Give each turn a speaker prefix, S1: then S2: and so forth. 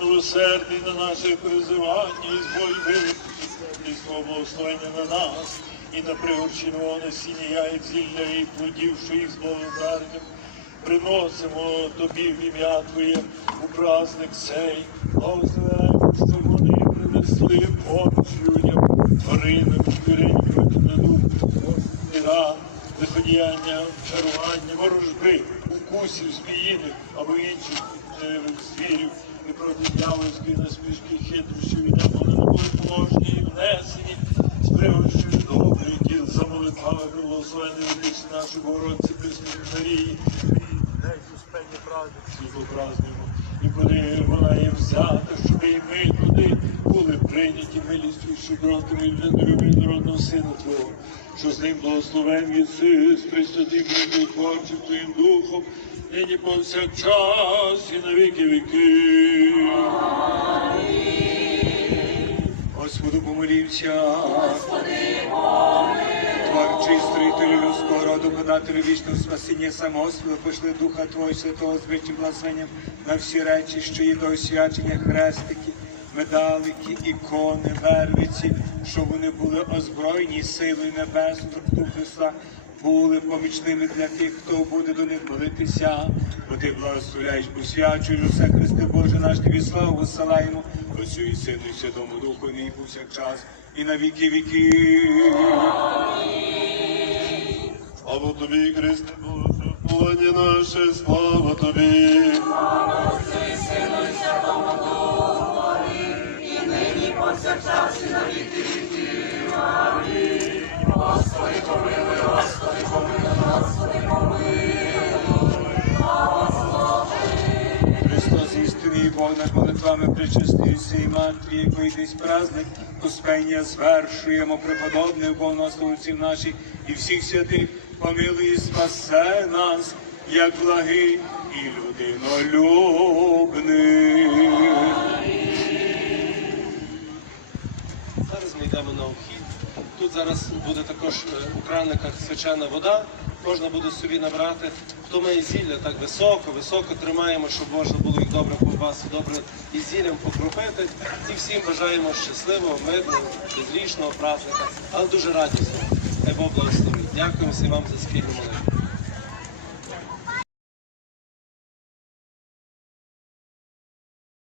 S1: милосердний на наше призивання і збой вилучити свого благословення на нас і на пригорченого насіння яєць зілля і плодів, що їх з благодарням приносимо тобі в ім'я Твоє у праздник цей, благословеньмо, що вони принесли поміч людям, тваринам, звірям, проти ран, виходіяння, чарування, ворожби, укусів, зміїних або інших е, і проти дьявольської насмішки хитрощів і не були положені і внесені з пригощою добре, які за молитвами благословені віці нашої Богородці Пресвятої Марії, і десь успення праздник світло. І коли вона є взята, щоб і ми туди були прийняті милістю і щедротами для любі народного сина Твого, що з ним благословен єси, з Пресвятим Творчим Твоїм Духом, нині повсякчас і на віки віки.
S2: Господу помолімся. Творчий строїтелю людського роду, подателю вічного спасіння самого свого, пошли Духа Твого Святого з вищим благословенням на всі речі, що є до освячення хрестики, медалики, ікони, вервиці, щоб вони були озброєні силою небесну тобто Христа, були помічними для тих, хто буде до них молитися. Бо ти благословляєш, посвячуєш усе Христе Боже наш тобі славу висилаємо, Отцю і Сину і Святому Духу, і повсякчас, і на віки віків.
S1: Слава тобі, Христе Боже, полоні наше, слава тобі.
S2: Молитвами причастився і матері, якої десь праздник Успення звершуємо преподобних богословців наших і всіх святих, помилуй спасе нас, як благий і людинолюбний.
S3: Вхід. Тут зараз буде також е, у краниках свячена вода. Можна буде собі набрати. Хто має зілля так високо, високо тримаємо, щоб можна було їх добре ковбасу, добре і зіллям покропити. І всім бажаємо щасливого, мирного, безрічного праздника, але дуже радісного. Бог благословить. Дякуємо всім вам за спільну молитву.